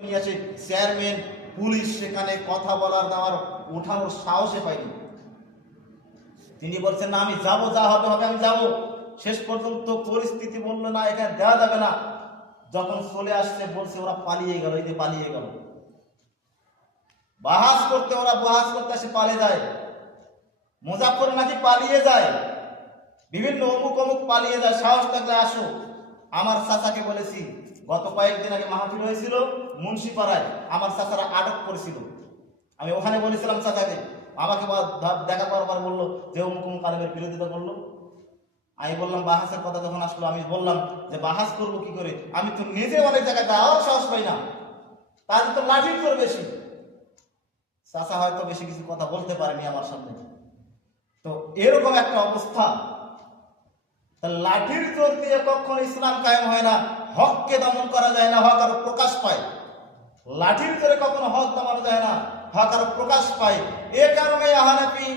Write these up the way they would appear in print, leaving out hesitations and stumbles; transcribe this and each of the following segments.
নিয়ে আসে chairman, police সেখানে কথা বলার দেওয়ার ওঠানোর সাহসে পাইনি। তিনি বলছেন না আমি যাব, যা হবে হবে আমি যাব। শেষ পর্যন্ত পরিস্থিতি বললো না এখানে দেওয়া যাবে না। যখন চলে আসছে বলছে ওরা পালিয়ে গেল, এই যে পালিয়ে গেল। বাহাস করতে ওরা বাহাস করতে আসে পালিয়ে যায়। মুজাফফর নাকি পালিয়ে যায়, বিভিন্ন অমুক অমুক পালিয়ে যায়। সাহস থাকলে আসো। আমার চাচাকে বলেছি, গত কয়েকদিন আগে মাহফিল হয়েছিল মুন্সিপাড়ায়, আমার চাচারা আটক করেছিল। আমি ওখানে বলেছিলাম চাচাকে, আমাকে দেখা করার পর বললো যে অমুক অমুক আলেমের বিরোধিতা করলো। আমি বললাম বাহাসের কথা যখন আসলো আমি বললাম যে বাহাস করবো কি করে, আমি তো নিজে অনেক জায়গায় যাওয়ার সাহস পাই না, তাদের তো লাঠির জোর বেশি। চাচা হয়তো বেশি কিছু কথা বলতে পারেনি আমার সামনে। তো এরকম একটা অবস্থা। লাঠির জোর দিয়ে কখনো ইসলাম কায়েম হয় না, হককে দমন করা যায় না, হক আরো প্রকাশ পায়। লাঠির জোরে কখনো হক দমানো যায় না, হক আরো প্রকাশ পায়। এ কারণে হানাফি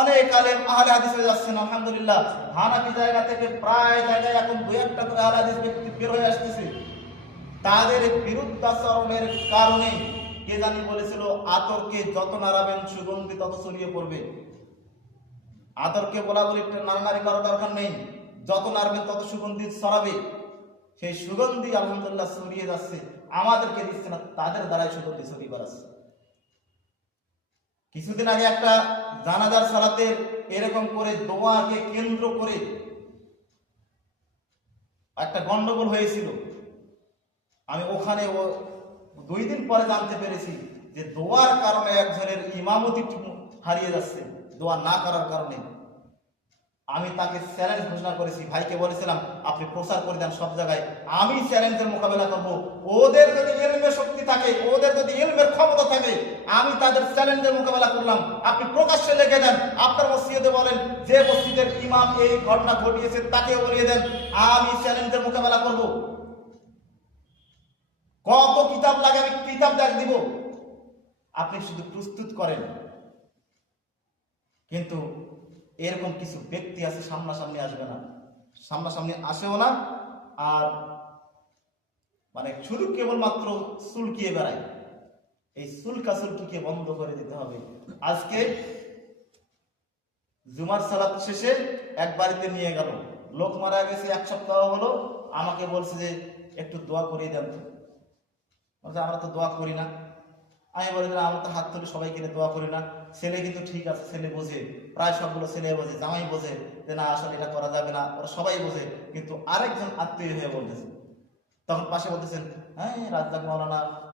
অনেক আলেম আহলে হাদিস হয়ে যাচ্ছেন। আলহামদুলিল্লাহ, হানাফি জায়গা থেকে প্রায় জায়গায় এখন 2-1টা করে আহলে হাদিস ব্যক্তি বের হয়ে আসতেছে। তাদের বিরুদ্ধাচরণের কারণে কে জানি বলেছিল, আতরকে যত নাড়াবেন সুগন্ধি তত ছড়িয়ে পড়বে। আতরকে বলা বলি একটু নাড়ানাড়ি করার দরকার নেই, যত নাড়বেন তত সুগন্ধি ছড়াবে। সেই সুগন্ধি আলহামদুলিল্লাহ ছড়িয়ে যাচ্ছে, আমাদেরকে দিচ্ছে না, তাদের দ্বারাই সুগন্ধি ছড়িয়ে বেড়াচ্ছে। কিছুদিন আগে একটা জানাজার সালাতে এরকম করে দোয়াকে কেন্দ্র করে একটা গন্ডগোল হয়েছিল। আমি ওখানে 2 দিন পরে জানতে পেরেছি যে দোয়ার কারণে একজনের ইমামতি হারিয়ে যাচ্ছে, দোয়া না করার কারণে। আমি তাকে চ্যালেঞ্জ ঘোষণা করেছি, ভাইকে বলেছিলাম আপনি প্রচার করে দেন সব জায়গায়, আমি চ্যালেঞ্জের মোকাবেলা করব। ওদের যদি ইলমের শক্তি থাকে, ওদের যদি ইলমের ক্ষমতা থাকে, আমি তাদের চ্যালেঞ্জের মোকাবেলা করলাম। আপনি প্রকাশ্যে লিখে দেন, আপনার মসজিদে বলেন যে মসজিদের ইমাম এই ঘটনা ঘটিয়েছে তাকে বলিয়ে দেন, আমি চ্যালেঞ্জের মোকাবেলা করব। কত কিতাব লাগে আমি কিতাব দেখ দিব, আপনি শুধু প্রস্তুত করেন। কিন্তু এরকম কিছু ব্যক্তি আছে সামনাসামনি আসবে না, সামনাসামনি আসেও না, আর মানে শুধু কেবলমাত্র চুলকিয়ে বেড়ায়। এই চুলকা চুলকিকে বন্ধ করে দিতে হবে। আজকে জুমার সালাত শেষে এক বাড়িতে নিয়ে গেল, লোক মারা গেছে 1 সপ্তাহ হলো, আমাকে বলছে যে একটু দোয়া করিয়ে দেন। বলছে আমরা তো দোয়া করি না। আমি বলেছিলাম আমরা তো হাত তুলে সবাই কিনে দোয়া করি না। ছেলে কিন্তু ঠিক আছে, ছেলে বোঝে, প্রায় সবগুলো ছেলে বোঝে, জামাই বোঝে যে না আসলে এটা করা যাবে না, ওরা সবাই বোঝে। কিন্তু আরেকজন আত্মীয় হয়ে বলতেছে, তখন পাশে বলতেছেন হ্যাঁ রাজ্জাক মাওলানা